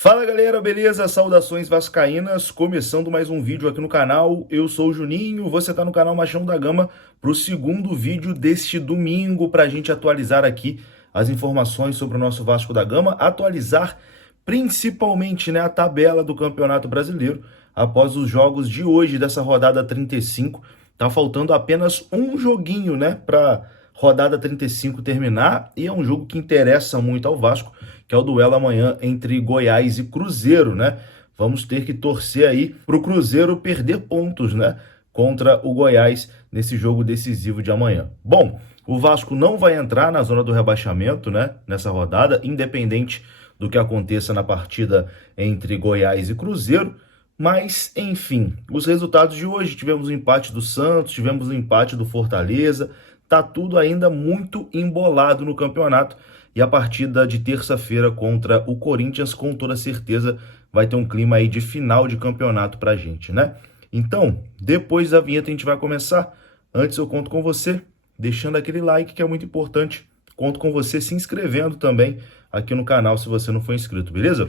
Fala galera, beleza? Saudações vascaínas, começando mais um vídeo aqui no canal. Eu sou o Juninho, você tá no canal Machão da Gama para o segundo vídeo deste domingo para a gente atualizar aqui as informações sobre o nosso Vasco da Gama, atualizar principalmente, né, a tabela do Campeonato Brasileiro após os jogos de hoje dessa rodada 35. Tá faltando apenas um joguinho, né, para rodada 35 terminar, e é um jogo que interessa muito ao Vasco, que é o duelo amanhã entre Goiás e Cruzeiro, né? Vamos ter que torcer aí para o Cruzeiro perder pontos, né, contra o Goiás nesse jogo decisivo de amanhã. Bom, o Vasco não vai entrar na zona do rebaixamento, né, nessa rodada, independente do que aconteça na partida entre Goiás e Cruzeiro. Mas, enfim, os resultados de hoje, tivemos o empate do Santos, tivemos o empate do Fortaleza, tá tudo ainda muito embolado no campeonato, e a partida de terça-feira contra o Corinthians, com toda certeza, vai ter um clima aí de final de campeonato pra gente, né? Então, depois da vinheta a gente vai começar. Antes eu conto com você, deixando aquele like que é muito importante. Conto com você se inscrevendo também aqui no canal se você não for inscrito, beleza?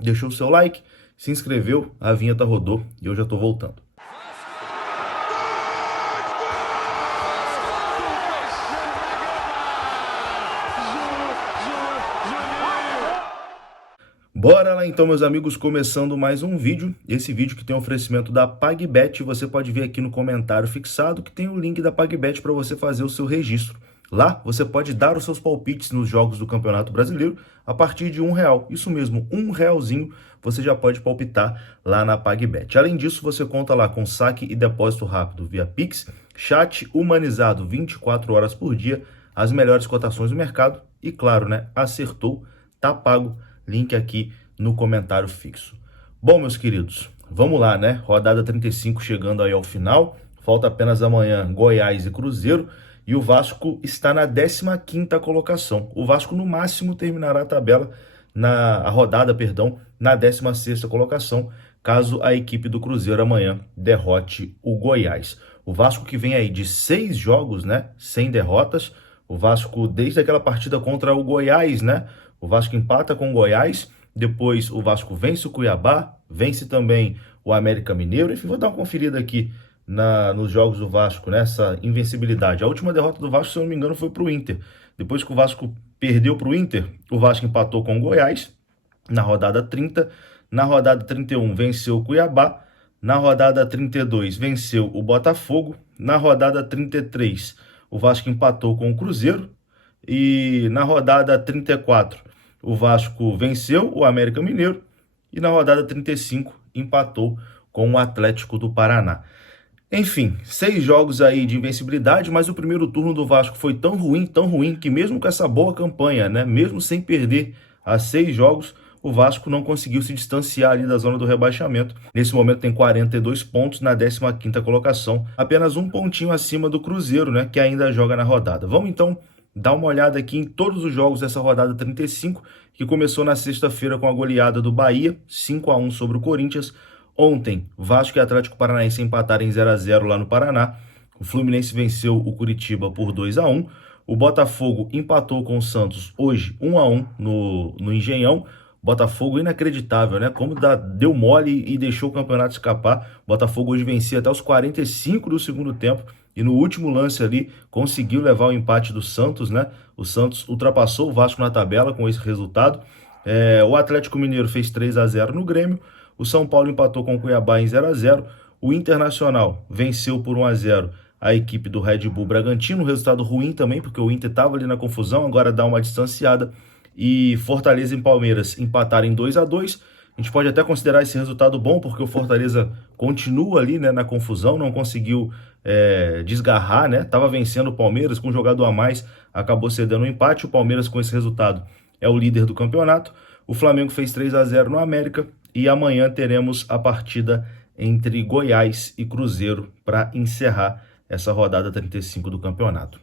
Deixou o seu like, se inscreveu, a vinheta rodou e eu já tô voltando. Bora lá então, meus amigos, começando mais um vídeo. Esse vídeo que tem oferecimento da PagBet, você pode ver aqui no comentário fixado que tem o link da PagBet para você fazer o seu registro. Lá você pode dar os seus palpites nos jogos do Campeonato Brasileiro a partir de R$ 1. Isso mesmo, R$ 1 você já pode palpitar lá na PagBet. Além disso, você conta lá com saque e depósito rápido via Pix, chat humanizado 24 horas por dia, as melhores cotações do mercado e, claro, né, acertou, tá pago. Link aqui no comentário fixo. Bom, meus queridos, vamos lá, né? Rodada 35 chegando aí ao final. Falta apenas amanhã Goiás e Cruzeiro. E o Vasco está na 15ª colocação. O Vasco, no máximo, terminará a tabela, a rodada, perdão, na 16ª colocação, caso a equipe do Cruzeiro amanhã derrote o Goiás. O Vasco que vem aí de 6 jogos, né? Sem derrotas. O Vasco, desde aquela partida contra o Goiás, né? O Vasco empata com o Goiás, depois o Vasco vence o Cuiabá, vence também o América Mineiro. Enfim, vou dar uma conferida aqui nos jogos do Vasco, nessa invencibilidade. A última derrota do Vasco, se eu não me engano, foi para o Inter. Depois que o Vasco perdeu para o Inter, o Vasco empatou com o Goiás na rodada 30. Na rodada 31, venceu o Cuiabá. Na rodada 32, venceu o Botafogo. Na rodada 33, o Vasco empatou com o Cruzeiro. E na rodada 34, o Vasco venceu o América Mineiro. E na rodada 35, empatou com o Atlético do Paraná. Enfim, 6 jogos aí de invencibilidade, mas o primeiro turno do Vasco foi tão ruim, que mesmo com essa boa campanha, né, mesmo sem perder a 6 jogos, o Vasco não conseguiu se distanciar ali da zona do rebaixamento. Nesse momento tem 42 pontos na 15ª colocação, apenas um pontinho acima do Cruzeiro, né, que ainda joga na rodada. Vamos então dar uma olhada aqui em todos os jogos dessa rodada 35, que começou na sexta-feira com a goleada do Bahia, 5-1 sobre o Corinthians. Ontem, Vasco e Atlético Paranaense empataram em 0-0 lá no Paraná. O Fluminense venceu o Curitiba por 2-1. O Botafogo empatou com o Santos hoje 1-1 no Engenhão. Botafogo inacreditável, né? Como deu mole e deixou o campeonato escapar. O Botafogo hoje vencia até os 45 do segundo tempo. E no último lance ali, conseguiu levar o empate do Santos, né? O Santos ultrapassou o Vasco na tabela com esse resultado. O Atlético Mineiro fez 3-0 no Grêmio. O São Paulo empatou com o Cuiabá em 0-0. O Internacional venceu por 1-0 a equipe do Red Bull Bragantino. Um resultado ruim também, porque o Inter estava ali na confusão, agora dá uma distanciada. E Fortaleza e Palmeiras empataram em 2-2. A gente pode até considerar esse resultado bom, porque o Fortaleza continua ali, né, na confusão, não conseguiu desgarrar, né? Estava vencendo o Palmeiras com um jogador a mais, acabou cedendo um empate. O Palmeiras, com esse resultado, é o líder do campeonato. O Flamengo fez 3-0 no América. E amanhã teremos a partida entre Goiás e Cruzeiro para encerrar essa rodada 35 do campeonato.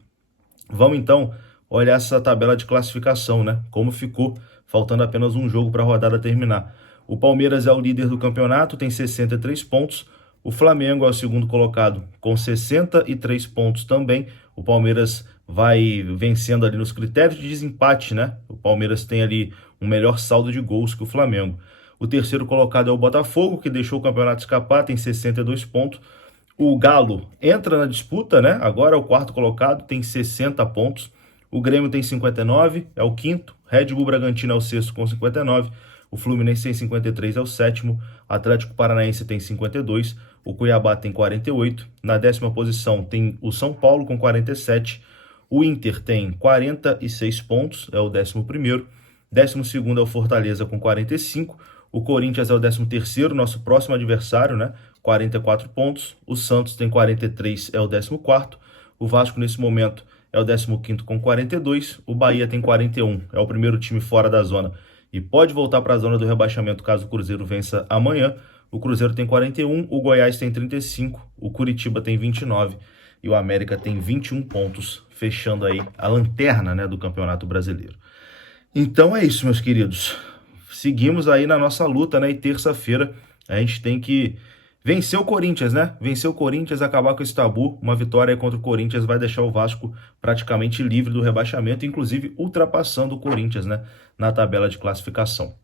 Vamos então olhar essa tabela de classificação, né? Como ficou, faltando apenas um jogo para a rodada terminar. O Palmeiras é o líder do campeonato, tem 63 pontos. O Flamengo é o segundo colocado com 63 pontos também. O Palmeiras vai vencendo ali nos critérios de desempate, né? O Palmeiras tem ali um melhor saldo de gols que o Flamengo. O terceiro colocado é o Botafogo, que deixou o campeonato escapar, tem 62 pontos. O Galo entra na disputa, né? Agora é o quarto colocado, tem 60 pontos. O Grêmio tem 59, é o quinto. Red Bull Bragantino é o sexto com 59. O Fluminense tem 53, é o sétimo. Atlético Paranaense tem 52. O Cuiabá tem 48. Na décima posição tem o São Paulo com 47. O Inter tem 46 pontos, é o 11º. 12º é o Fortaleza com 45. O Corinthians é o 13º, nosso próximo adversário, né? 44 pontos. O Santos tem 43, é o 14º. O Vasco, nesse momento, é o 15º com 42. O Bahia tem 41, é o primeiro time fora da zona e pode voltar para a zona do rebaixamento caso o Cruzeiro vença amanhã. O Cruzeiro tem 41, o Goiás tem 35, o Curitiba tem 29 e o América tem 21 pontos, fechando aí a lanterna, né, do Campeonato Brasileiro. Então é isso, meus queridos. Seguimos aí na nossa luta, né? E terça-feira a gente tem que vencer o Corinthians, né? Vencer o Corinthians, acabar com esse tabu. Uma vitória contra o Corinthians vai deixar o Vasco praticamente livre do rebaixamento, inclusive ultrapassando o Corinthians, né? Na tabela de classificação.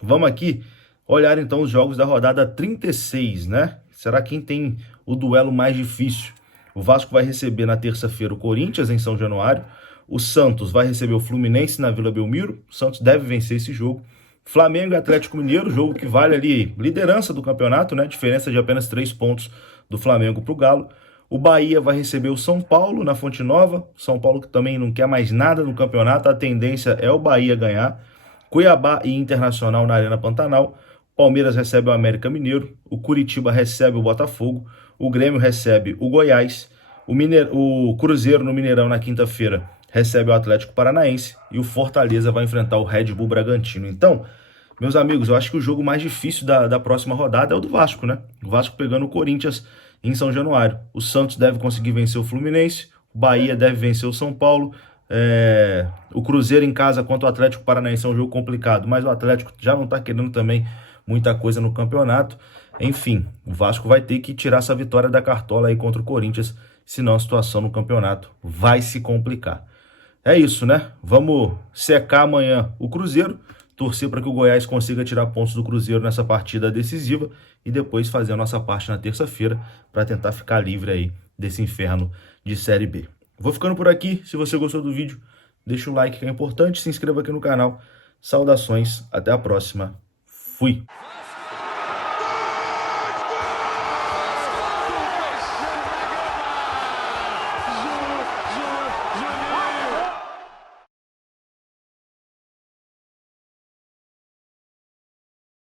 Vamos aqui olhar então os jogos da rodada 36, né? Será quem tem o duelo mais difícil? O Vasco vai receber na terça-feira o Corinthians em São Januário. O Santos vai receber o Fluminense na Vila Belmiro. O Santos deve vencer esse jogo. Flamengo e Atlético Mineiro, jogo que vale ali liderança do campeonato, né? Diferença de apenas 3 pontos do Flamengo para o Galo. O Bahia vai receber o São Paulo na Fonte Nova. São Paulo que também não quer mais nada no campeonato. A tendência é o Bahia ganhar. Cuiabá e Internacional na Arena Pantanal. Palmeiras recebe o América Mineiro. O Curitiba recebe o Botafogo. O Grêmio recebe o Goiás. O Cruzeiro no Mineirão na quinta-feira recebe o Atlético Paranaense e o Fortaleza vai enfrentar o Red Bull Bragantino. Então, meus amigos, eu acho que o jogo mais difícil da próxima rodada é o do Vasco, né? O Vasco pegando o Corinthians em São Januário. O Santos deve conseguir vencer o Fluminense, o Bahia deve vencer o São Paulo, o Cruzeiro em casa contra o Atlético Paranaense é um jogo complicado, mas o Atlético já não está querendo também muita coisa no campeonato. Enfim, o Vasco vai ter que tirar essa vitória da cartola aí contra o Corinthians, senão a situação no campeonato vai se complicar. É isso, né? Vamos secar amanhã o Cruzeiro, torcer para que o Goiás consiga tirar pontos do Cruzeiro nessa partida decisiva e depois fazer a nossa parte na terça-feira para tentar ficar livre aí desse inferno de Série B. Vou ficando por aqui. Se você gostou do vídeo, deixa o like que é importante, se inscreva aqui no canal. Saudações, até a próxima. Fui!